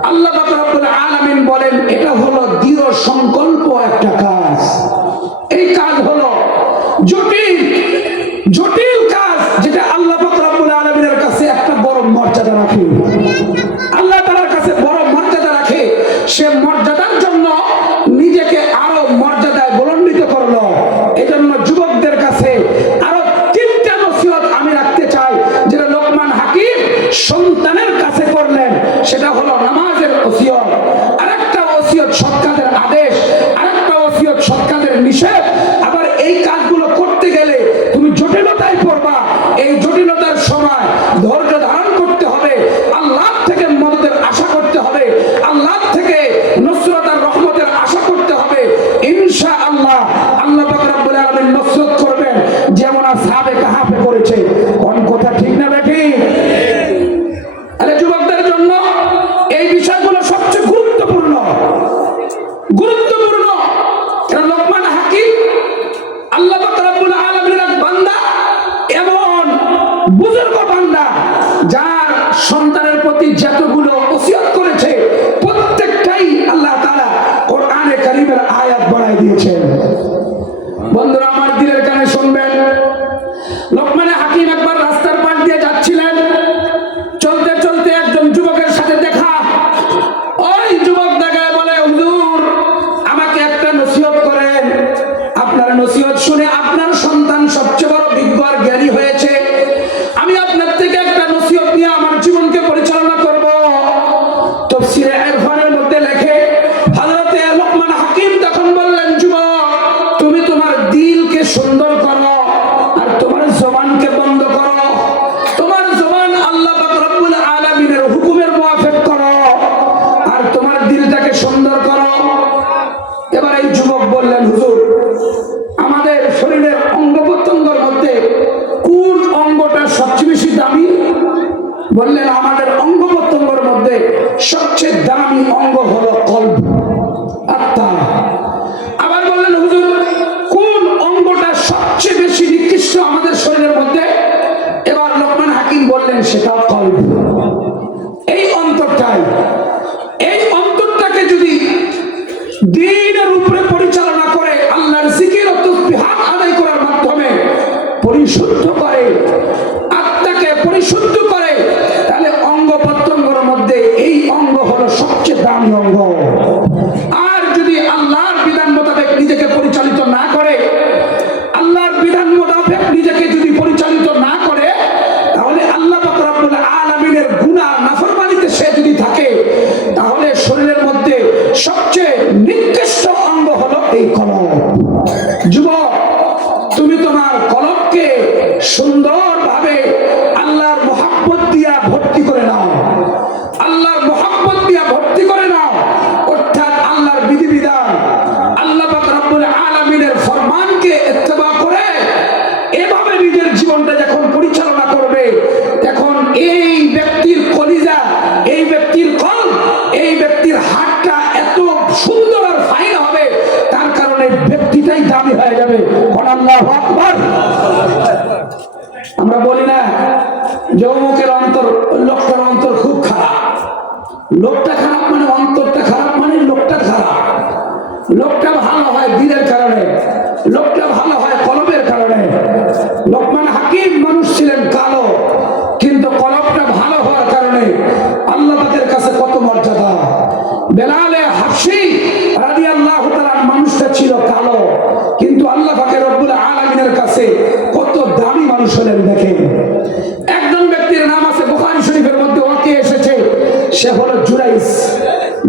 আল্লাহ পাক রব্বুল আলামিন বলেন এটা হলো দৃঢ় সংকল্প একটা কাজ। এই কাজ হলো জটিল জটিল কাজ, যেটা আল্লাহ পাক রব্বুল আলামিনের কাছে একটা বড় মর্যাদা রাখে। আল্লাহ তাআলার কাছে বড় মর্যাদা রাখে। সে মর্যাদার জন্য নিজেকে আরো মর্যাদায় বলন্ডিত করলো। এজন্য যুবকদের কাছে আরো 3টা নসিহত আমি রাখতে চাই, যেটা লোকমান হাকিম সন্তানের কাছে করলেন। সেটা হলো নামাজের ওসিয়ত। ওসিয়ত করেছে প্রত্যেকটাই আল্লাহ তাআলা কোরআনে কারীমের আয়াত বানাই দিয়েছেন। বন্ধুরা আমার দিলের কানে শুনবেন, লোকমান হাকিম একবার রাস্তার পাশ দিয়ে যাচ্ছিলেন, চলতে চলতে একজন যুবকের সাথে দেখা। ওই যুবক দেখায় বলে, হুজুর আমাকে একটা নসিহত করেন। আপনার নসিহত শুনে আপনার সন্তান সবচেয়ে বড় বিজ্ঞ আর জ্ঞানী হয়েছে, আমি আপনার থেকে একটা নসিহত নিয়ে আমার জীবনকে পরিচালনা করব। তাফসীরে ইরফানের মধ্যে লেখে হযরতে লোকমান হাকিম তখন বললেন, যুবক তুমি তোমার দিলকে সুন্দর করো আর তোমার জবানকে বন্ধ করো। তোমার জবান আল্লাহ পাক রব্বুল আলামিনের হুকুমের মুআফিক করো আর তোমার দিলটাকে সুন্দর করো। এবার এই যুবক বললেন, হুজুর আমাদের শরীরের অঙ্গ প্রত্যঙ্গের মধ্যে কোন অঙ্গটা সবচেয়ে বেশি দামি? বললেন, আমাদের অঙ্গ প্রত্যঙ্গের মধ্যে সবচেয়ে দামি অঙ্গ হলো কলব, আত্মা। আবার বললেন, হুজুর কোন অঙ্গটা সবচেয়ে বেশি নিকৃষ্ট আমাদের শরীরের মধ্যে? এবার লোকমান হাকিম বললেন, সেটা কলব, এই অন্তরটাই। এই অন্তরটাকে যদি দ্বীনের উপরে পরিচালনা করে আল্লাহর জিকির ও তাসবিহাত আদায় করার মাধ্যমে পরিশুদ্ধ করে, আত্মাকে পরিশুদ্ধ করে, তাহলে অঙ্গ প্রত্যঙ্গের মধ্যে এই অঙ্গ হলো সবচেয়ে দামি অঙ্গ। আর যদি আল্লাহর বিধান মোতাবেক নিজেকে পরিচালিত না করে, আল্লাহর বিধান মোতাবেক নিজেকে যদি পরিচালিত না করে, তাহলে আল্লাহ পাক রব্বুল আলামিনের গুনাহ নাফরমানিতে সে যদি থাকে, তাহলে শরীরের মধ্যে সবচেয়ে নিকৃষ্ট অঙ্গ হলো এই কলব। যুবক তুমি তোমার কলবকে সুন্দরভাবে আল্লাহর মুহাব্বত দিয়া ভর্তি করে নাও, আল্লাহর মুহাব্বত দিয়া ভর্তি করে নাও, অর্থাৎ আল্লাহর বিধিবিধান, আল্লাহ পাক রব্বুল আলামিনের ফরমানকে ইত্তেবা করে এভাবে নিজের জীবনটা যখন পরিচালনা করবে, তখন এই ব্যক্তির কলিজা, এই ব্যক্তির কলব, এই ব্যক্তির হাতটা এত সুন্দর আর ফাইন হবে, তার কারণে ব্যক্তিটাই দামি হয়ে যাবে। আল্লাহু আকবার। আমরা বলি না যে অমুকের অন্তর, লোকটার অন্তর খুব খারাপ। লোকটা খারাপ মানে অন্তরটা খারাপ মানে লোকটা খারাপ। লোকটা ভালো হয় দিলের কারণে, লোকটা ভালো হয় কলবের কারণে। লোকমান হাকিম মানুষ ছিলেন কালো, কিন্তু কলবটা ভালো হওয়ার কারণে আল্লাহ পাকের কাছে কত মর্যাদা। বেলালে হাবশী রাদিয়াল্লাহু তাআলা মানুষটা ছিল কালো, কিন্তু আল্লাহ পাকের রব্বুল আলামিনের কাছে কত দামি মানুষ হলেন দেখেন। একজন ব্যক্তির নাম আছে বুখারী শরীফের মধ্যে ওয়াকি এসেছে, সে হলো জুরাইজ।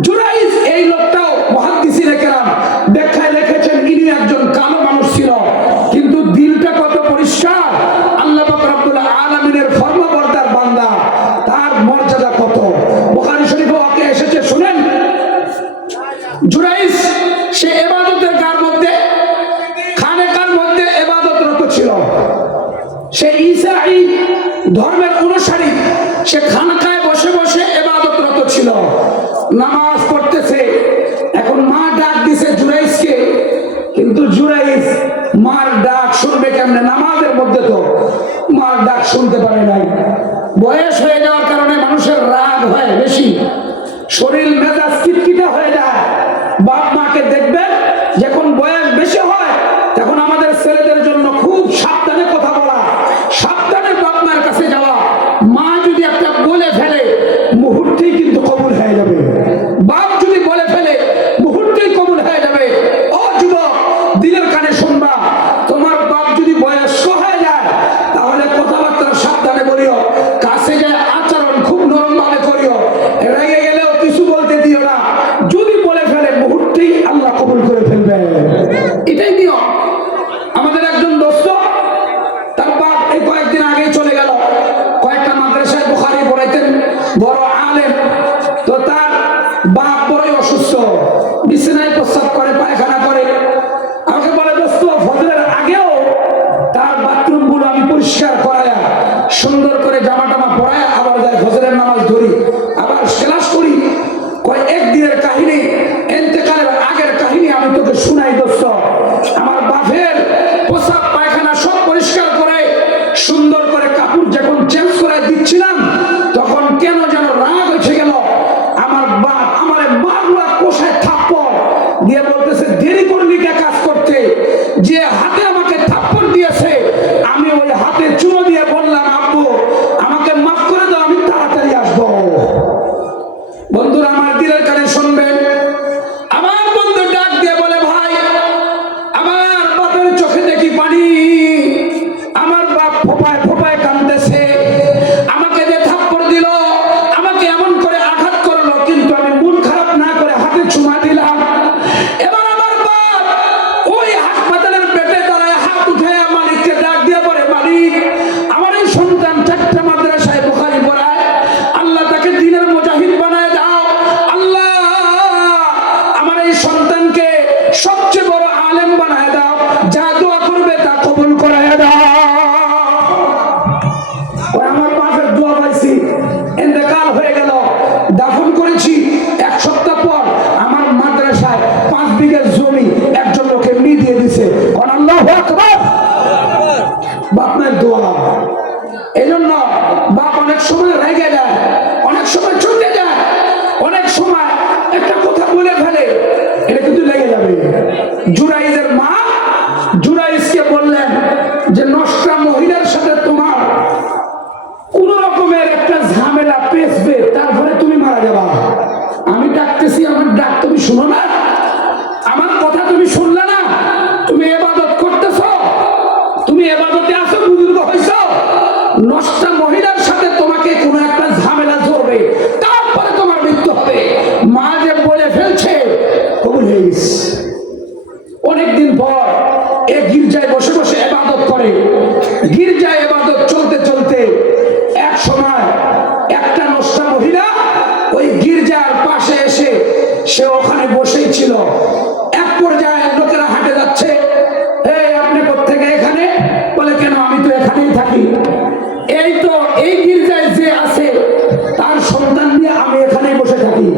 জুরাইজ এই লোকটাও মুহাদ্দিসিনে কেরাম ব্যাখ্যায় লিখেছেন ইনি একজন কালো মানুষ ছিল, কিন্তু দিলটা কত পরিষ্কার। আল্লাহ পাক রব্বুল আলামিনের ফরমাবরদার বান্দা, তার মর্যাদা কত। বুখারী শরীফে ওয়াকি এসেছে, শুনেন। জুরাইজ সে ইবাদতের কার মধ্যে, খানেকার মধ্যে ইবাদতরত ছিল। সে ঈসাঈ ধর্মের অনুসারী, সে খানকায় বসে বসে ইবাদতরত ছিল, নামাজ পড়তেছে। এখন মা ডাক দিছে জুরাইজকে, কিন্তু জুরাইজ মার ডাক শুনবে কেমনে? নামাজের মধ্যে তো মার ডাক শুনতে পারে নাই। বয়স হয়ে যাওয়ার কারণে মানুষের রাগ হয় বেশি, শরীর মেজাজ কিটকিটা হয়ে যায়। বাপ মাকে দেখবেন যখন বয়স বেশি হয়, তখন আমাদের ছেলেদের জন্য খুব সাবধানে কথা বলা, সাবধানে বাপ মার কাছে যাওয়া। মা যদি একটা বলে ফেলে মুহূর্তেই কিন্তু কবুল হয়ে যাবে, বাপ যদি বলে ফেলে মুহূর্তেই কবুল হয়ে যাবে। ও যুবক দিলের কানে শুনবা, তোমার বাপ যদি বয়স্ক হয়ে যায়, তাহলে কথাবার্তা সাবধানে বলিও, কাছে যায় আচরণ খুব নরম ভাবে করিও, রেগে গেলেও কিছু বলতে দিও না। যদি বলে ফেলে মুহূর্তেই আল্লাহ কবুল করে ফেলবে, এটাই নিয়ম। আমাদের একজন দোস্ত, তার বাপ এই কয়েকদিন আগেই চলে গেল। কয়েকটা মাদ্রাসায় বুখারী পড়াইতেন, বড় আলেম। তো তার বাপ বড়ই অসুস্থ, বিছানায় প্রস্রাব করে, পায়খানা করে। আমাকে বলে, দোস্ত ফজরের আগেও তার বাথরুম গুলো আমি পরিষ্কার করায়া সুন্দর করে জামা টামা পরায়া আবার যাই ফজরের নামাজ ধরি, আবার ক্লাস করি। কয় একদিনের কাহিনী, ইন্তেকালের আগের কাহিনী আমি তোকে শুনাই দোস্ত। আমার বাপের প্রস্রাব পায়খানা সব পরিষ্কার করে সুন্দর করে কাপড় যখন চেঞ্জ করে দিচ্ছিলাম, তখন কেন যেন রাগ হয়ে গেল। বন্ধুরা আমার দিলের কানে শুনবেন, আমার বন্ধু ডাক দিয়ে বলে, ভাই আমার বাপের চোখে দেখি পানি, আমার বাপ ফোপায় ফোপায় কাঁদতেছে, আমাকে যে থাপ্পড় দিল, আমাকে এমন করে আঘাত করলো, কিন্তু আমি মন খারাপ না করে হাতে চুমা দিলাম। এবার আমার বাপ ওই হাসপাতালের পেটে দাঁড়ায় হাত উঠে মালিককে ডাক দিয়ে বলে, মালিক আমার এই সন্তান চারটা মাদ্রাসায় বুখারী পড়ায়, আল্লাহ তাকে দ্বীনের মুজাহিদ বানায় দাও, আল্লাহ আমার এই সন্তানকে সবচেয়ে বড় আলেম বানায় দাও, যা দোয়া করবে তা কবুল করায় দাও। আমার বাপের দোয়া পাইছি, ইন্তেকাল হয়ে গেল, দাফন করেছি। 1 সপ্তাহ পর আমার মাদ্রাসায় 5 বিঘা জমি একজন লোক এমনি দিয়ে দিছে। আল্লাহু আকবার। বাপ মায়ের দোয়া। এই জন্য বাপ অনেক সময় রেগে যায়, অনেক সময় চটে যায়, অনেক সময় একটা কথা বলে ফেলে, এটা কিন্তু লেগে যাবে। জুরাইজের মা জুরাইজকে বললেন যে নষ্টা মহিলার সাথে তোমার কোন রকমের একটা ঝামেলা পেছবে, তারপরে তুমি মারা যাবা। আমি ডাকতেছি, আমার ডাক তুমি শুনো না, আমার কথা তুমি শুনলে না, তুমি ইবাদত করতেছ, তুমি ইবাদতে আছো, বুজুর্গ হইছো, নষ্টা মহিলার সাথে তোমাকে কোন একটা ঝামেলা জড়বে, তারপরে তোমার মৃত্যু হবে। মা যে বলে ফেলছে কবুল হয়ে গেছে। অনেকদিন পর এ গির্জায় বসে বসে ইবাদত করে, গির্জায় ইবাদত চলতে চলতে এক সময় একটা নষ্টা মহিলা ওই গির্জার পাশে এসে সে ওখানে বসেই ছিল। এক পর্যায়ে লোকেরা হাঁটে যাচ্ছে, এই আপনি কোত্থেকে এখানে? বলে কেন, আমি তো এখানেই থাকি, এই তো এই গির্জায় যে আছে তার সন্তান নিয়ে আমি এখানেই বসে থাকি।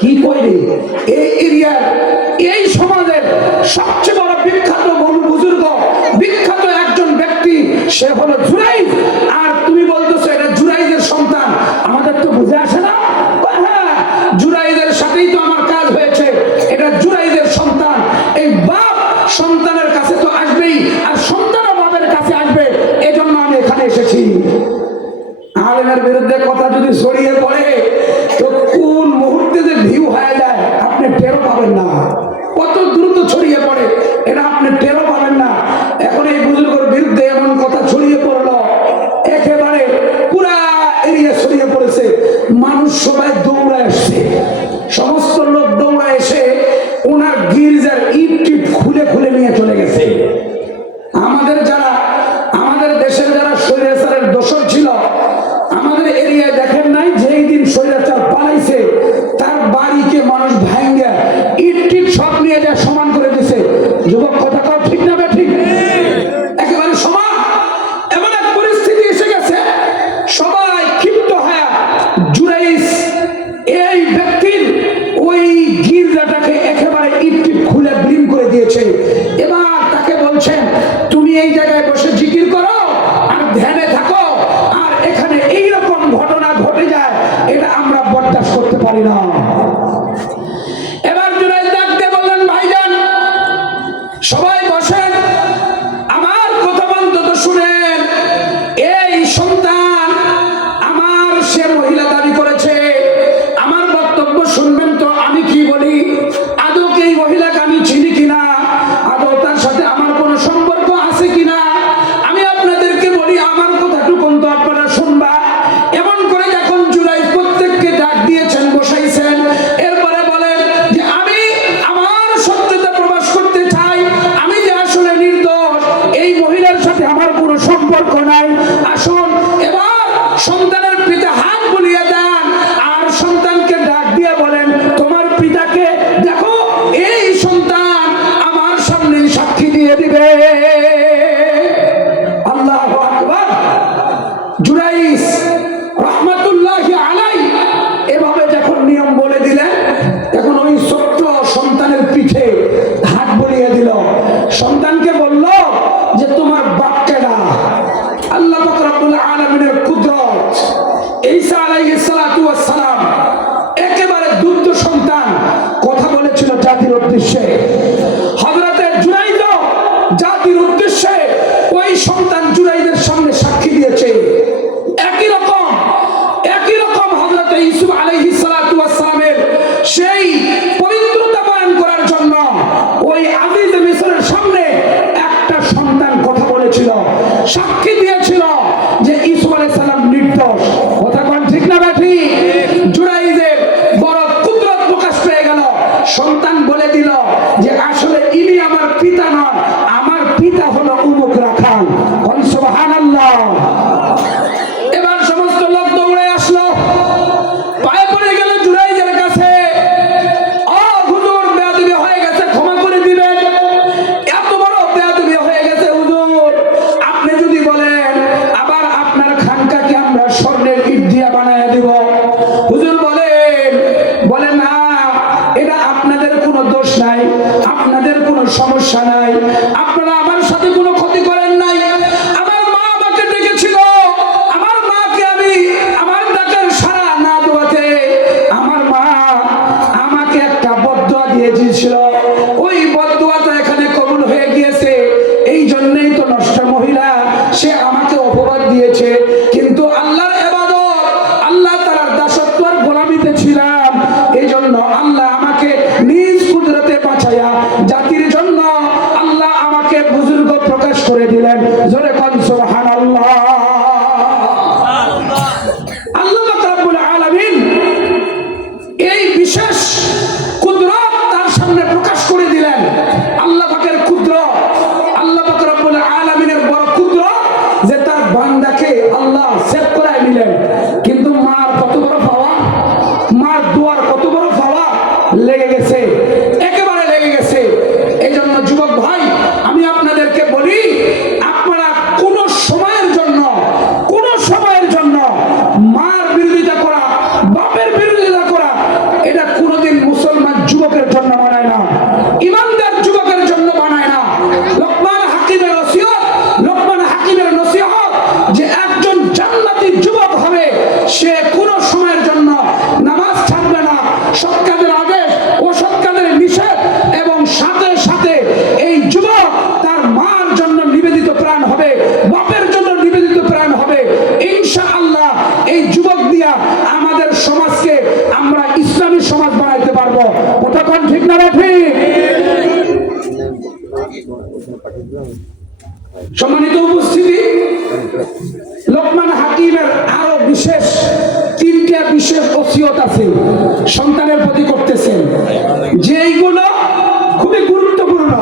কি কইরে এই এরিয়ার, এই সমাজের সবচেয়ে বড় বিখ্যাত বুজুর্গ, বিখ্যাত একজন ব্যক্তি, সে হলো জুরাইজ, আর তুমি বলতেছো এটা জুরাইজের সন্তান, আমাদের তো বুঝে আসে না। হ্যাঁ, জুরাইজের সাথেই তো আমার কাজ হয়েছে, এটা জুরাইজের সন্তান। এই বাপ সন্তানের কাছে তো আসবেই, আর সন্তানও বাপের কাছে আসবে, এজন্য আমি এখানে এসেছি। আলেমের বিরুদ্ধে কথা যদি ছড়িয়ে পড়ে তো কোন মুহূর্তে যে ভিউ হয়ে যায় আপনি টেরও পাবেন না, কত দ্রুত ছড়িয়ে পড়ে এটা আপনি টেরও পাবেন না। এখন এই বুজুর্গের বিরুদ্ধে এমন কথা ছড়িয়ে পড়লো, একেবারে পুরা এরিয়া ছড়িয়ে পড়েছে, মানুষ সবাই দৌড়ায় আসছে, সমস্ত লোক দৌড়ায় এসে ওনার গির্জার ইট টিপ খুলে খুলে নিয়ে চলে গেছে। আমাদের দেশের যারা স্বৈরাচারের দোসর ছিল, আমাদের এরিয়ায় দেখেন নাই, যেই দিন স্বৈরাচার পালাইছে তার বাড়িকে মানুষ ভাঙ্গা ইট টিট সব নিয়ে যায় সমান করে দিছে। যুবক কথা কাও ঠিক না ঠিক? একেবারে সমান। এমন এক পরিস্থিতি এসে গেছে, সবাই ক্ষিপ্ত হয়ে জুরাইজ এই ব্যক্তির ওই গির্জাটাকে একেবারে ইট টিট খুলে ব্লিম করে দিয়েছে। এবার তাকে বলছেন, তুমি এই জায়গায় বসে জিকির করো আর ধ্যানে থাকো, আর এখানে এইরকম ঘটনা ঘটে যায়, এটা আমরা বরদাস্ত করতে পারি না। এবার জুরাইজ ডাক দিয়ে বললেন, ভাইজান সবাই বসেন, আমার কথা অন্তত শুনেন। এই সন্তান আমার, সে মহিলা দাবি করেছে, আমার বক্তব্য শুনবেন তো আমি কি বলি, আদৌ কি এই মহিলাকে আমি চিনি কিনা, আদৌ তার সাথে আমার কোনো সম্পর্ক আছে কিনা, আমি আপনাদেরকে বলি, আমার কথাটুকুন তো আপনারা শুনবা। এমন করে যখন জুরাইজ প্রত্যেককে ডাক দিয়েছেন, বসাইছেন, সমস্যা নাই, আপনারা আমার সাথে কোনো ক্ষতি করেন নাই। আমার মা আমাকে ডেকেছিল, আমার মাকে আমি আমার ডাকের সাড়া না দেওয়াতে আমার মা আমাকে একটা বদদুয়া দিয়ে দিয়েছিল, ওই বদদুয়াটা এখানে কবুল হয়ে গিয়েছে। এই জন্যই তো নষ্ট মহিলা সে আমাকে অপবাদ দিয়েছে, কিন্তু আল্লাহর ইবাদত, আল্লাহ তাআলার দাসত্ব আর গোলামিতে ছিলাম, এই জন্য আল্লাহ আমাকে নিজ কুদরতে বাঁচায়া জাতির জন্য আল্লাহ আমাকে বুজুর্গ প্রকাশ করে দিলেন। জোরে কোন সুবহানাল্লাহ। আল্লাহ রাব্বুল আলামিন এই বিশেষ কুদরত তার সামনে প্রকাশ করে দিলেন। আল্লাহ পাকের কুদরত, আল্লাহ পাক রব্বুল আলামিনের বড় কুদরত যে তার বান্দাকে আল্লাহ সেভ করে নিলেন। কিন্তু মার কত বড় পাওয়া, মার দুয়ার কত বড় পাওয়া লেগে গেছে, একেবারে লেগে গেছে। এই জন্য যুবক ভাই, আমি আপনাদেরকে বলি, আপনারা কোন সময়ের জন্য মার বিরোধিতা করা, বাপের বিরোধিতা করা, এটা কোনোদিন মুসলমান যুবকের জন্য বানায় না, ইমানদার যুবকের জন্য বানায় না। লোকমান হাকিমের ওসিয়ত, লোকমান হাকিমের নসিহত যে একজন জান্নাতি যুবক হবে, সে কোন সময়ের জন্য নামাজ ছাড়বে না, সৎ কাজের আদেশ ও সৎ কাজের নিষেধ, এবং সাথে সাথে এই যুবক তার মার জন্য নিবেদিত প্রাণ হবে, বাপের জন্য নিবেদিত প্রাণ হবে। ইনশাআল্লাহ এই যুবক দিয়া আমাদের সমাজকে আমরা ইসলামী সমাজ বানাইতে পারবো। কথা কোন ঠিক না ঠিক? সম্মানিত উপস্থিতি, লোকমান হাকিমের আরো বিশেষ তিনটা বিশেষ ওসিয়ত আছে সন্তানের প্রতি করতেছেন, যেইগুলো খুবই গুরুত্বপূর্ণ।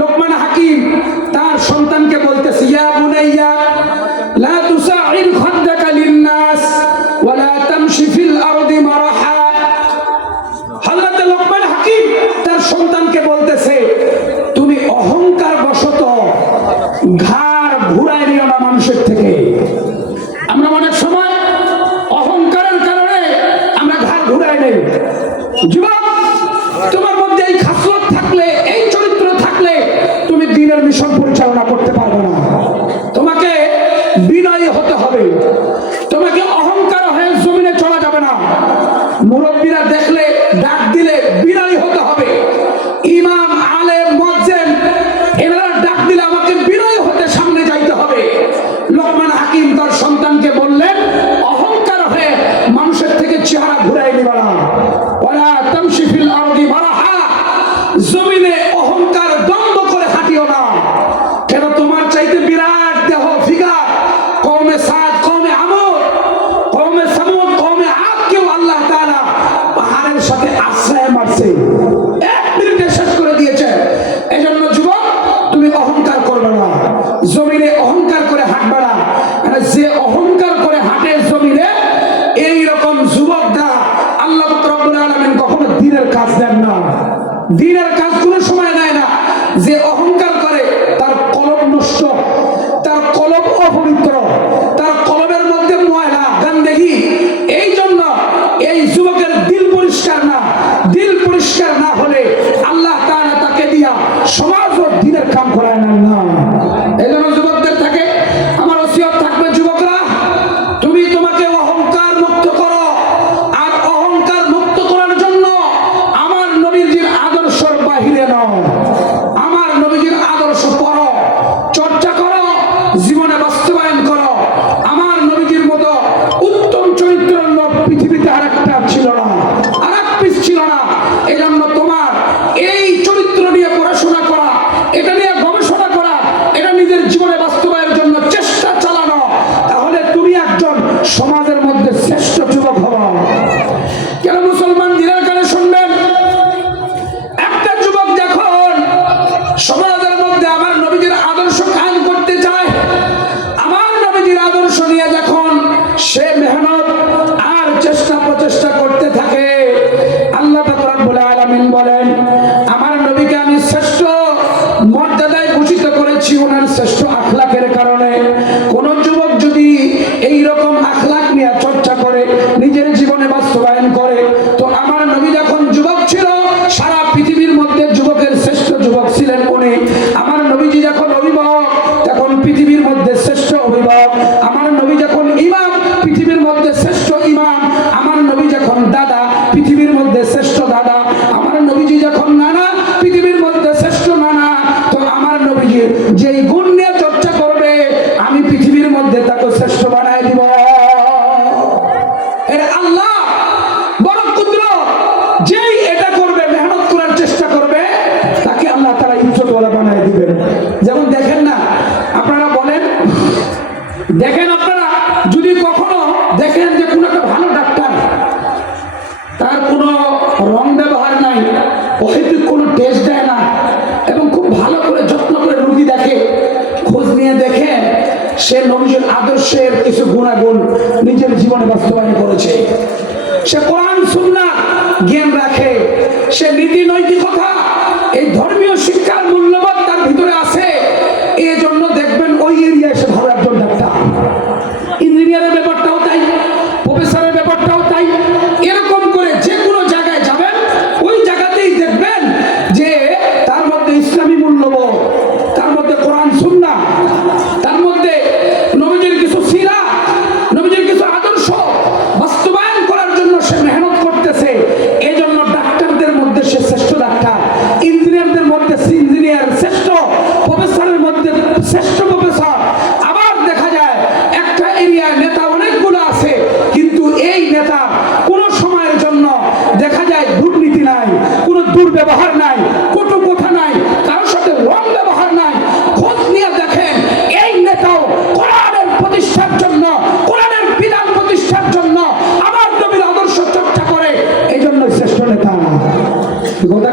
লোকমান হাকিম তার সন্তানকে বলতেছে, ইয়া বুনাইয়া লা তুসাইর খাদ্দাকা লিন-নাস ওয়া লা তামশি ফিল আরদি মারাহা। হযরত লোকমান হাকিম তার সন্তানকে বলতেছে, তুমি অহংকার বশত ঘাড় ঘুরায় নিও না মানুষের থেকে। আমরা অনেক সময় অহংকারের কারণে আমরা ঘাড় ঘুরাই নেই। যুবক, তোমার মধ্যে এই খাসলত থাকলে, এই চরিত্র থাকলে তুমি দ্বীনের মিশন পরিচালনা করতে পারবে না। তোমাকে বিনয়ী হতে হবে, তোমাকে অহংকার হয়ে জমিনে চলা যাবে না। মুরব্বীরা দেখলে ডাক দিলে বিনয়ী হতে হবে। ইমাম, আলেম, মুয়াজ্জিন এনারা ডাক দিলে আমাকে বিনয়ী হতে সামনে যাইতে হবে। লোকমান হাকিম তার সন্তানকে বললেন, অহংকার হয়ে মানুষের থেকে চেহারা ঘুরাই নিবা না। ওয়ালা তামশি ফিল আরদি মারাহা, জমিনে অহংকার দ্বন্দ্ব করে হাঁটিও না। কেন? তোমার চাইতে বিরাট দেহ ফিগার কওমে সাদ, কওমে আমদ, কওমে সামুদ, কওমে আদ কেও আল্লাহ তাআলা পাহাড়ের সাথে আশ্রয় মারছে, 1 মিনিটে শেষ করে দিয়েছে। এজন্য যুবক, তুমি অহংকার করবে না, জমিনে অহংকার করে হাঁটবে না। যে অহংকার করে হাঁটে জমিনে, এই রকম যুবকরা আল্লাহ রাব্বুল আলামিন কখনো দ্বীনের কাজ দেন না, দ্বীনের কাজ কোনো সময় নেয় না। যে অহংকার করে তার কলব নষ্ট, তার কলব অপবিত্র, তার কলবের মধ্যে ময়লা গান্দেগি। এই জন্য এই যুবকের দিল পরিষ্কার না, দিল পরিষ্কার না হলে আল্লাহ তাআলা তাকে দিয়া সমাজ ও দ্বীনের কাম করায় না। এই জন্য যুবকদের থাকে আমার ওসিয়ত থাকবে, যুবকরা তুমি তোমাকে অহংকার মুক্ত করো। আর অহংকার মুক্ত করার জন্য আমার নবীজির আদর্শের বাহিরে নাও, আমার নবীজির আদর্শ পড়ো, চর্চা করো, জীবনে বাস্তবায়ন করো। আমার নবীজির মতো উত্তম চরিত্রের লোক পৃথিবীতে আরেকটা ছিল না, আরেক পিস ছিল না। এই জন্য তোমার এই চরিত্র নিয়ে পড়াশোনা করা, এটা নিয়ে গবেষণা করা, এটা নিজের জীবনে বাস্তবায়নের জন্য চেষ্টা চালানো, তাহলে তুমি একজন সমাজের মধ্যে শ্রেষ্ঠ যুবক হবা। কেন মুসলমান দিনের কানে শুনবেন, একটা যুবক যখন সমাজের মধ্যে আমার নবীজির আদর্শ কায়েম করতে চায়, আমার নবীজির আদর্শ নিয়ে যখন সে মেহনত আর চেষ্টা প্রচেষ্টা করতে থাকে, আল্লাহ পাক রব্বুল আলামিন বলেন, আমার নবীকে আমি শ্রেষ্ঠ মর্যাদায় ভূষিত করেছি ওনার শ্রেষ্ঠ আখলাকের কারণে। কোন যুবক যদি এই রকম আখলাক নিয়ে চর্চা করে, নিজের জীবনে বাস্তবায়ন করে, তো আমার নবী যখন যুবক ছিল, সারা পৃথিবীর মধ্যে যুবকের শ্রেষ্ঠ যুবক যখন নানা পৃথিবীর মধ্যে শ্রেষ্ঠ নানা, তো আমার নবীজি যেই গুণ নিয়ে চর্চা করবে আমি পৃথিবীর মধ্যে তাকে শ্রেষ্ঠ বানায় দিব। আল্লাহ বড় কুদরত, যেই এটা করবে, মেহনত করার চেষ্টা করবে, তাকে আল্লাহ তাআলা ইজ্জতওয়ালা বানায় দিবেন। যেমন দেখেন না, আপনারা বলেন, দেখেন আপনারা যদি কখনো দেখেন যে কোনো একটা ভালো ডাক্তার, তার কোনো রং ব্যবহার নাই, অহেতুক কোনো টেস্ট দেয় না, এবং খুব ভালো করে যত্ন করে রোগী দেখে, খোঁজ নিয়ে দেখে সে নবীর আদর্শের কিছু গুণাগুণ নিজের জীবনে বাস্তবায়ন করেছে, সে কোরআন সুন্নাহ জ্ঞান রাখে, সে নীতি নৈতিকতা, এই ধর্মীয় শিক্ষার মূল্যবোধ তার ভিতরে আছে, এই জন্য দেখবেন ওই এরিয়ায় সে ভালো একজন ডাক্তার। ইঞ্জিনিয়ারের ব্যাপারটাও তাই, প্রফেসরের ব্যাপারটাও তাই। এরকম করে যে কোনো জায়গায় যাবেন, ওই জায়গাতেই দেখবেন যে তার মধ্যে ইসলামী মূল্যবোধ, তার মধ্যে কোরআন সুন্নাহ, তার মধ্যে নবীজির কিছু সিরাত, নবীজির কিছু আদর্শ বাস্তবায়ন করার জন্য সে মেহনত করতেছে। এই জন্য ডাক্তারদের মধ্যে সে শ্রেষ্ঠ ডাক্তার, ইঞ্জিনিয়ারদের মধ্যে ইঞ্জিনিয়ার শ্রেষ্ঠ, প্রফেসরের মধ্যে শ্রেষ্ঠ প্রফেসর। আবার দেখা যায় একটা এরিয়ায় নেতা অনেকগুলো আছে, কিন্তু এই নেতা কোনো সময়ের জন্য দেখা যায় দুর্নীতি নাই, কোনো দুর্ব্যবহার নাই, কটু কথা নাই, কারোর সাথে রং ব্যবহার নাই। খোঁজ নিয়ে দেখেন এই নেতাও কোরআনের প্রতিষ্ঠার জন্য, কোরআনের বিধান প্রতিষ্ঠার জন্য আমার নবীর আদর্শ চর্চা করে, এই জন্য শ্রেষ্ঠ নেতা। কথা